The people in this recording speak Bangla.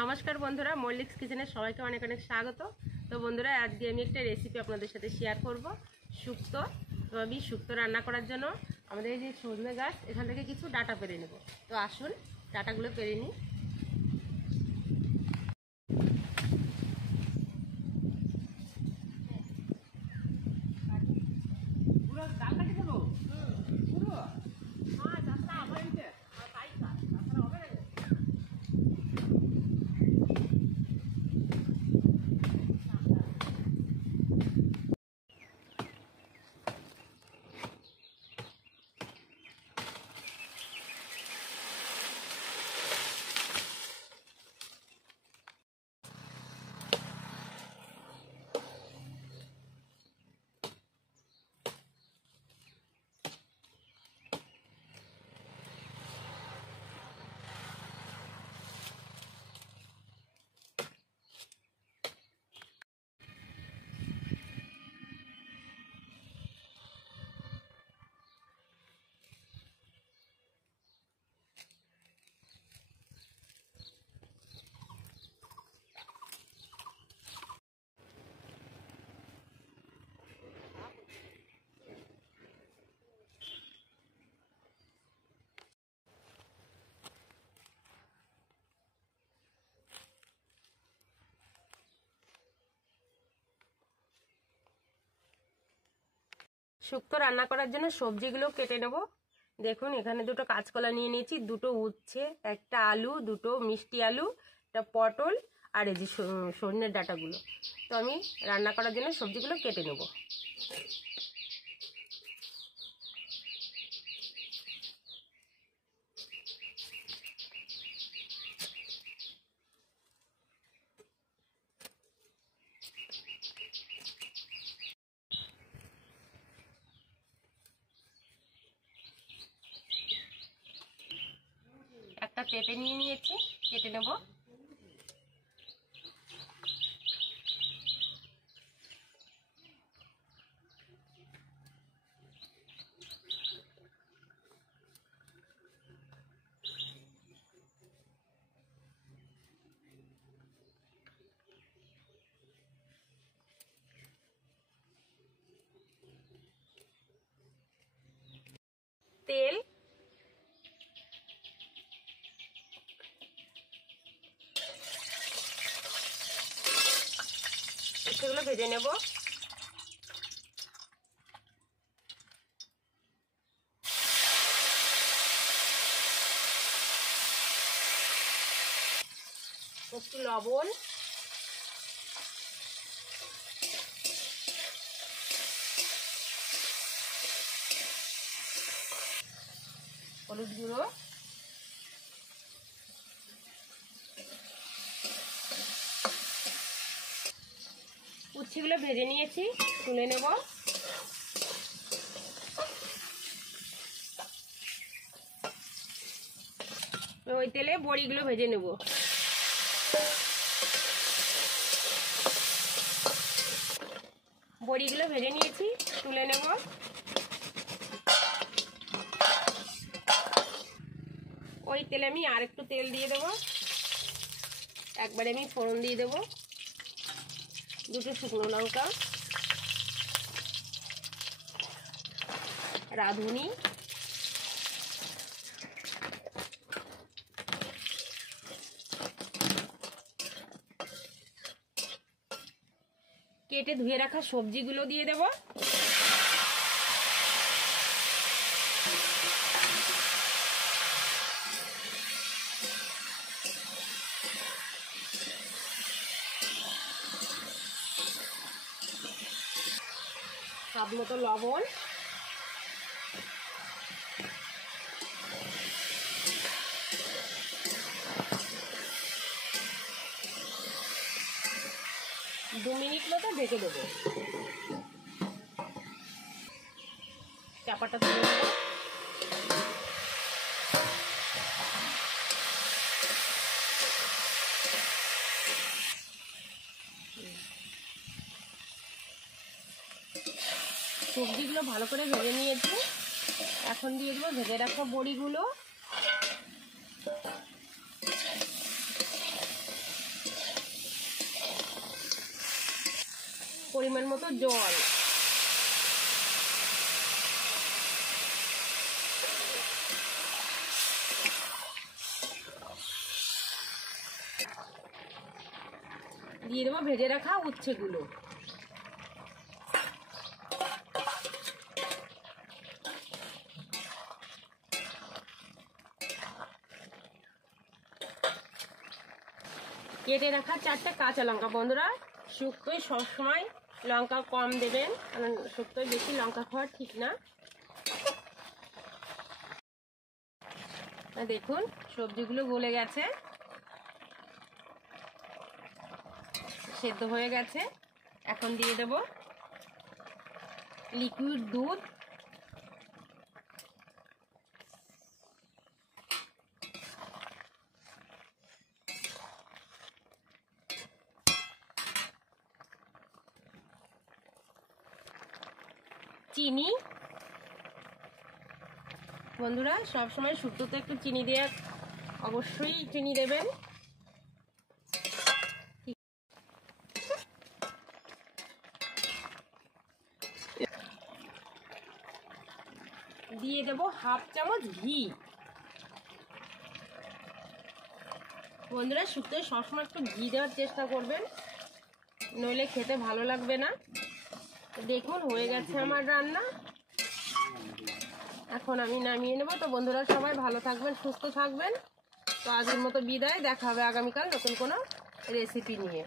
নমস্কার বন্ধুরা, মল্লিক্স কিচেনে সবাইকে অনেক অনেক স্বাগত। তো বন্ধুরা, আজকে আমি একটা রেসিপি আপনাদের সাথে শেয়ার করব, শুক্তো। তো আমি শুক্তো রান্না করার জন্য আমাদের এই যে সজনে গাছ, এখান থেকে কিছু ডাঁটা পেরে নেব। তো আসুন ডাঁটাগুলো পেরে নিই। শুক্তো রান্না করার জন্য সবজিগুলো কেটে নেব। দেখুন, এখানে দুটো কাঁচকলা নিয়ে নিয়েছি, দুটো উচ্ছে, একটা আলু, দুটো মিষ্টি আলু, একটা পটল, আর এই যে সজনের ডাঁটাগুলো। তো আমি রান্না করার জন্য সবজিগুলো কেটে নেব। একটা পেঁপে নিয়ে নিয়েছি, কেটে নেব। তেল, সেগুলো ভেজে নেব। একটু লবণ, হলুদ গুঁড়ো, উচ্ছেগুলো ভেজে নিয়েছি, তুলে নেব। ওই তেলে বড়িগুলো ভেজে নেব। বড়িগুলো ভেজে নিয়েছি, তুলে নেব। ওই তেলে আমি আর একটু তেল দিয়ে দেবো। একবারে আমি ফোড়ন দিয়ে দেবো, দুটো শুকনো লঙ্কা, রাঁধুনি, কেটে ধুয়ে রাখা সবজিগুলো দিয়ে দেব। স্বাদ মতো লবণ, দু মিনিট মতো ঢেকে দেবো। চাপাটা তুলে দেবো। সবজিগুলো ভালো করে ভেজে নিয়েছি, এখন দিয়ে দেবো ভেজে রাখা বড়িগুলো। পরিমাণ মতো জল। দিয়ে দেবো ভেজে রাখা উচ্ছেগুলো। কেটে রাখা 4টে কাঁচা লঙ্কা। বন্ধুরা শুক্তোয় সবসময় লঙ্কা কম দেবেন, কারণ শুক্তোয় বেশি লঙ্কা খাওয়া ঠিক না। দেখুন সবজিগুলো গলে গেছে, সেদ্ধ হয়ে গেছে। এখন দিয়ে দেব লিকুইড দুধ, চিনি। বন্ধুরা সবসময় শুক্তোতে একটু চিনি দিয়ে অবশ্যই চিনি দেবেন। দিয়ে দেব হাফ চামচ ঘি। বন্ধুরা শুক্তোয় সবসময় একটু ঘি দেওয়ার চেষ্টা করবেন, নইলে খেতে ভালো লাগবে না। দেখুন হয়ে গেছে আমার রান্না, এখন আমি নামিয়ে নেব। তো বন্ধুরা সবাই ভালো থাকবেন, সুস্থ থাকবেন। তো আজকের মতো বিদায়, দেখা হবে আগামীকাল নতুন কোনো রেসিপি নিয়ে।